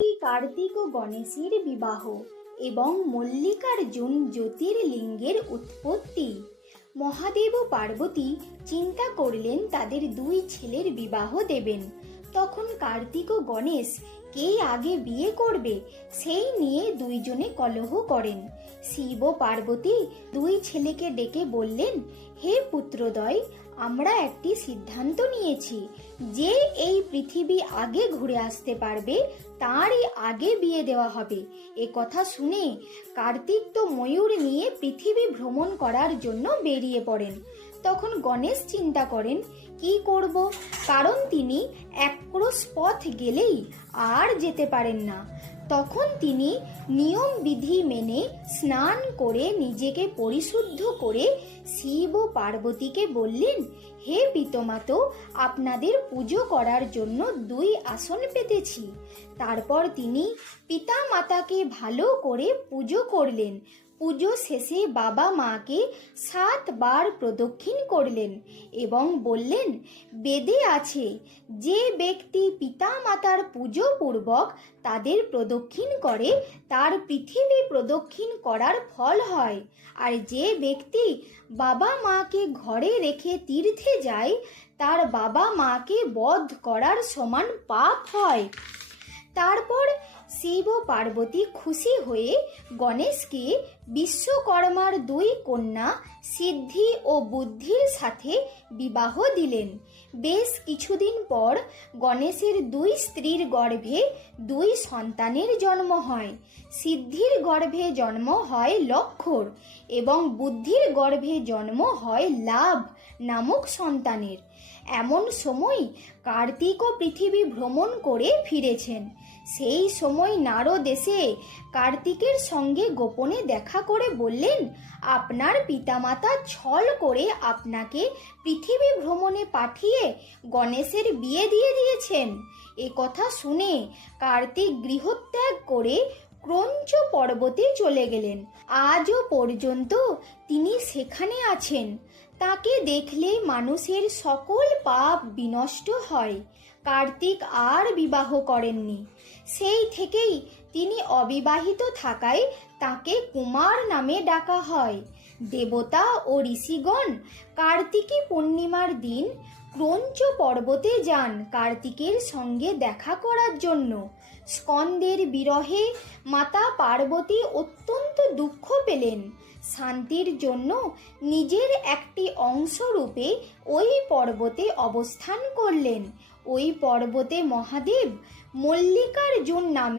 কার্তিক ও গণেশের বিবাহ এবং মল্লিকার্জুন জ্যোতির্লিঙ্গের উৎপত্তি। মহাদেব ও পার্বতী চিন্তা করলেন তাদের দুই ছেলের বিবাহ দেবেন। তখন কার্তিক ও গণেশ কে আগে বিয়ে করবে সেই নিয়ে দুইজনে কলহ করেন। শিব ও পার্বতী দুই ছেলেকে ডেকে বললেন, হে পুত্রদ্বয়, আমরা একটি সিদ্ধান্ত নিয়েছি, যে এই পৃথিবী আগে ঘুরে আসতে পারবে তারই আগে বিয়ে দেওয়া হবে। এ কথা শুনে কার্তিক তো ময়ূর নিয়ে পৃথিবী ভ্রমণ করার জন্য বেরিয়ে পড়েন। তখন গণেশ চিন্তা করেন কি করব, কারণ তিনি এক ক্রোশ পথ গেলেই আর যেতে পারেন না। তখন তিনি নিয়ম বিধি মেনে স্নান করে নিজেকে পরিশুদ্ধ করে শিব ও পার্বতীকে বললেন, হে পিতমাতো, আপনাদের পুজো করার জন্য দুই আসন পেতেছি। তারপর তিনি পিতা মাতাকে ভালো করে পুজো করলেন। পুজো শেষে বাবা মাকে 7 বার প্রদক্ষিণ করলেন এবং বললেন, বেদে আছে, যে ব্যক্তি পিতা মাতার পুজো পূর্বক তাদের প্রদক্ষিণ করে তার পৃথিবী প্রদক্ষিণ করার ফল হয়, আর যে ব্যক্তি বাবা মাকে ঘরে রেখে তীর্থে যায় তার বাবা মাকে বধ করার সমান পাপ হয়। তারপর শিব ও পার্বতী খুশি হয়ে গণেশকে বিশ্বকর্মার দুই কন্যা সিদ্ধি ও বুদ্ধির সাথে বিবাহ দিলেন। বেশ কিছুদিন পর গণেশের দুই স্ত্রীর গর্ভে দুই সন্তানের জন্ম হয়। সিদ্ধির গর্ভে জন্ম হয় লক্ষর এবং বুদ্ধির গর্ভে জন্ম হয় লাভ নামক সন্তানের। এমন সময় কার্তিকও পৃথিবী ভ্রমণ করে ফিরেছেন। সেই সময় নারদ এসে কার্তিকের সঙ্গে গোপনে দেখা করে বললেন, আপনার পিতামাতা ছল করে আপনাকে পৃথিবী ভ্রমণে পাঠিয়ে গণেশের বিয়ে দিয়ে দিয়েছেন। এ কথা শুনে কার্তিক গৃহত্যাগ করে ক্রঞ্চ পর্বতে চলে গেলেন। আজও পর্যন্ত তিনি সেখানে আছেন। তাকে দেখলে মানুষের সকল পাপ বিনষ্ট হয়। কার্তিক আর বিবাহ করেননি। সেই থেকেই তিনি অবিবাহিত থাকায় তাকে কুমার নামে ডাকা হয়। দেবতা ও ঋষিগণ কার্তিকী পূর্ণিমার দিন ক্রঞ্চ পর্বতে যান কার্তিকের সঙ্গে দেখা করার জন্য। স্কন্দের বিরহে মাতা পার্বতী অত্যন্ত দুঃখ পেলেন। শান্তির জন্য নিজের একটি অংশ রূপে ওই পর্বতে অবস্থান করলেন। ওই পর্বতে মহাদেব মল্লিকার্জুন নামে